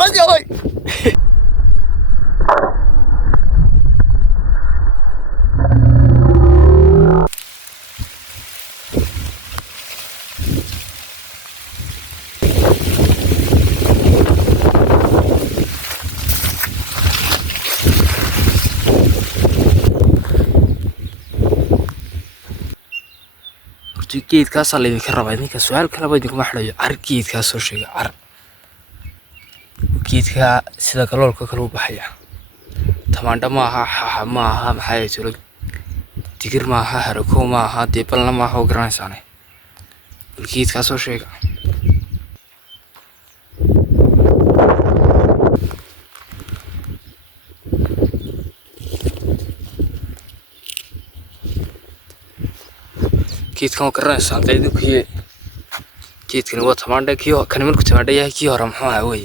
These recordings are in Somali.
Ay! geedkaas la idinka rabaa idinka su'aal kale ba idinku maxlayo car geedkaas soo sheega car geedka sida galoolka kale u baxaya tamaandho ma aha xaxa ma aha maxay jiro digir ma aha harako ma aha deebalna ma aha oo garanaysaane geedkaas soo sheega geedkan oo garanaysaa idinku geedkan waa tamaandho kiyo kan markuu tamaandho yahay kii hore muxuu ahaa wey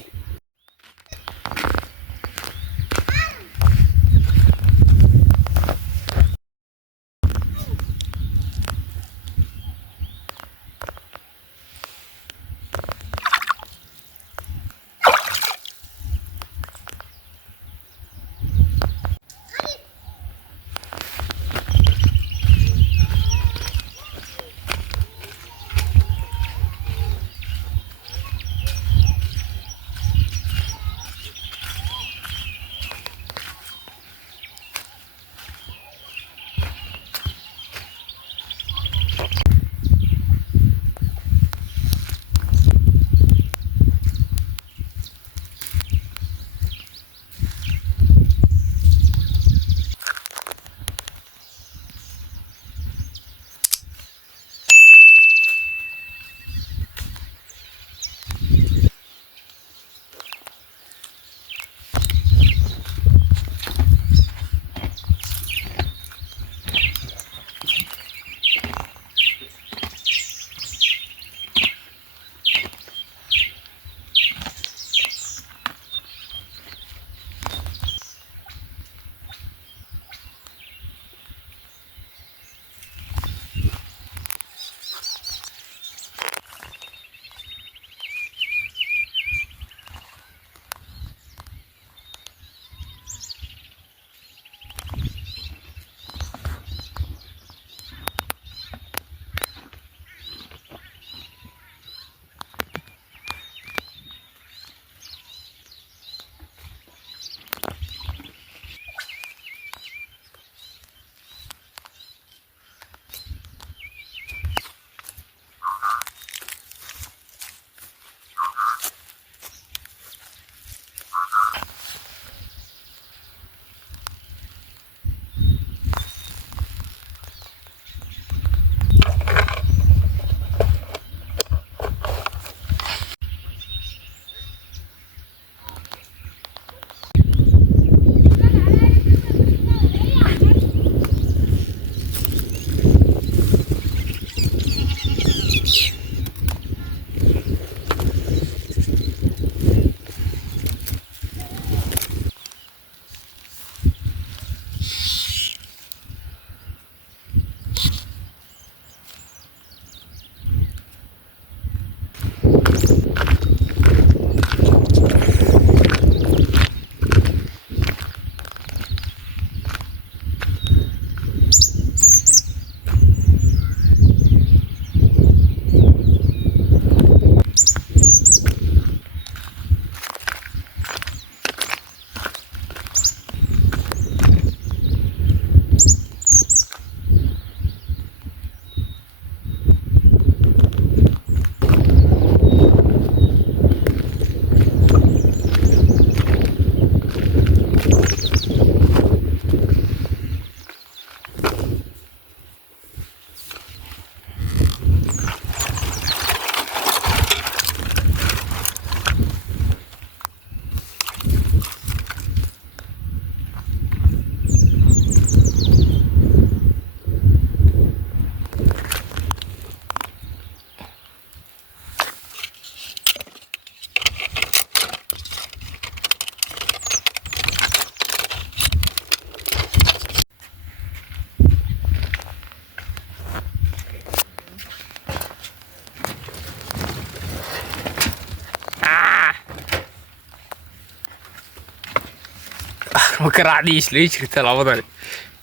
وكرعديش ليش قلت له عبضني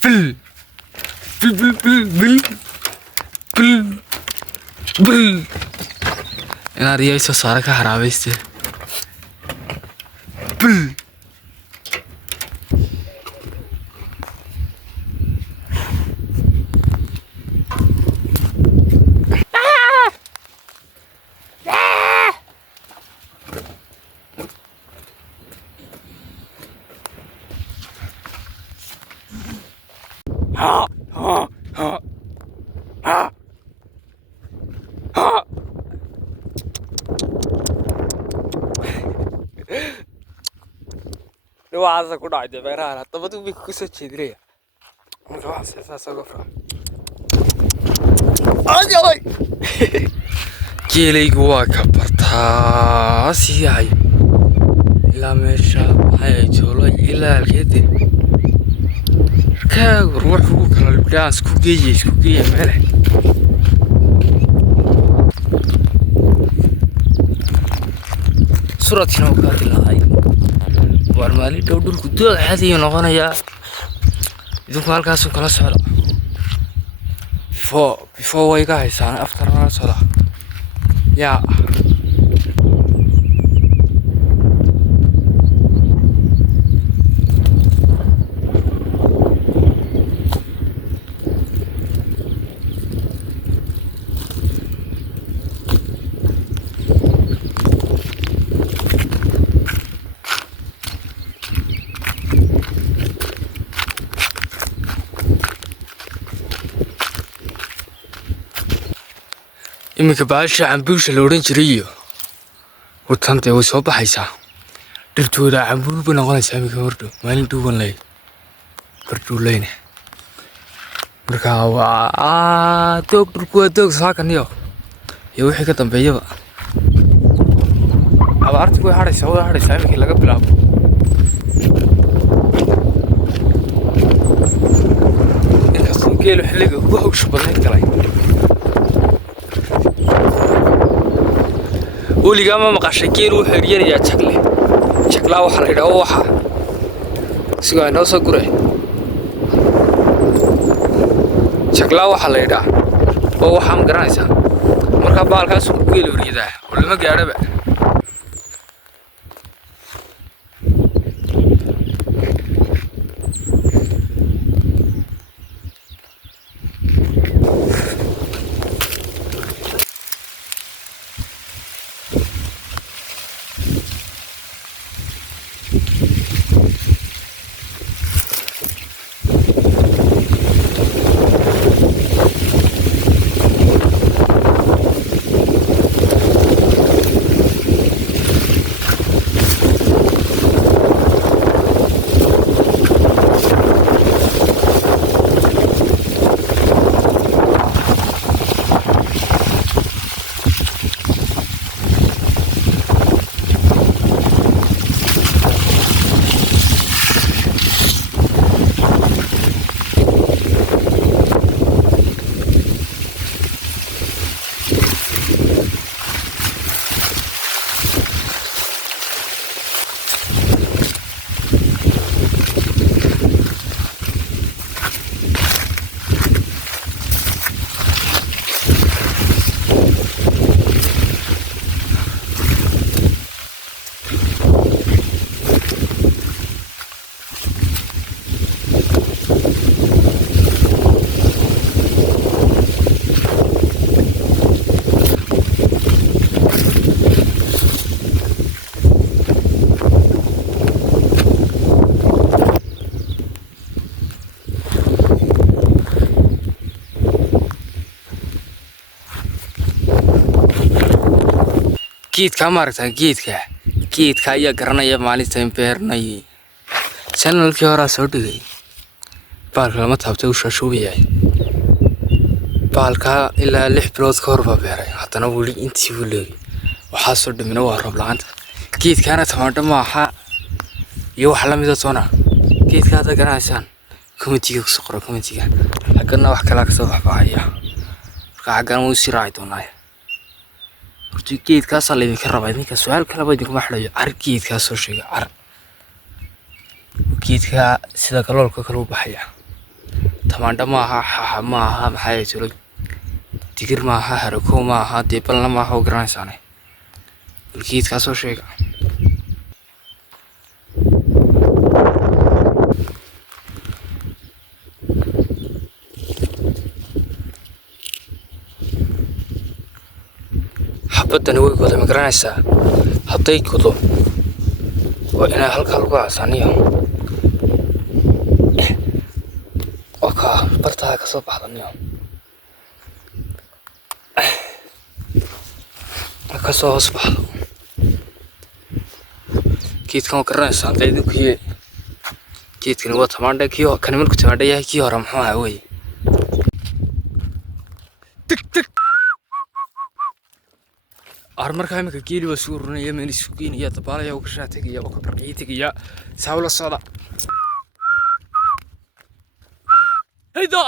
بل بل بل بل بل بل أنا رياي صارك هرابيسته بل ها ها ها ها ها لو عايز أقول عادي بيرها طب بدو بيكوسة شدرية مش واحد ساسا قفرة أجي جيلي جوا كبرتها سياي لا مش هاي جولي إلى الكده كاغ روح فوق على البلان سكوكية ملح صورة شنو كانت هاي وارمالي دودل كدود حدي نقونا يا إذا قال كاسو كلا سعلا before ويجا هيسان after ما سعلا يا إمك بعشة عم بيوصل لورنج ريو وتنتي وصوب حيسا درتودا عم بيوصل بنقول سامي كوردو مالين دوبن لي كردو لينه مركا توك دركوا ساكن يو وixii ka dambeeyaba abaartii way hadhaysaa imikii laga bilaabo inkastoo geelu xilliga ugu hawsha badnayd galay weligaa ma maqashay geelu wuxuu eryanayaa jaglaa waxaa la yidhaha waxa sigaa inoo soo gure jaglaa waxaa la yidhaha oo waxaa ma garanaysaa markaa baalkaas ku geeli waryadaa oo lama gaadhaba geedka ma aragtaa geedka ayaa garanaya maalinta in beernay channelkii hore soo dhigay baalka lama taabtay u shaashuubayay baalka ilaa 6 bilood ka hor baa beeray haddana weli intii uu leeyay waxaa soo dhimina waa roob la'aanta geedkana tamaandho maaha iyo wax la mid ah toona geedka aad garanaysaan commentiga ku soo qoro commentiga halkana wax kala ka soo baxaya marka xagan uu si raacay doonaa geedkaas la idinka rabaa idinka su'aal kale baa idinku maxlayo geedkaas soo sheegay geedka sida galoolka kale u baxaya. Tamaandho maaha, xaxa maaha, maxay jiro digir maaha, harako maaha, dee balna maaha oo garanaysaane. Bal geedkaas oo sheega. Xabadani way goday ma garanaysaa. Hadday godo waa inay halkaa lagu aasaniyo. Oka bartaa ka soo baxdaniyo. Ka soo hoos baxdo. Geedkan oo garanaysaa qaydu kiye. Geedkan waa tamaandho kiyo kan markuu tamaandho yahay kii hore muxuu ahaa wey. Tik markaa imika geeli waa suu runaya meel isku geynaya dabaalaya uga shaatagaya oo ka barqii tegaya saawla socda. Hayda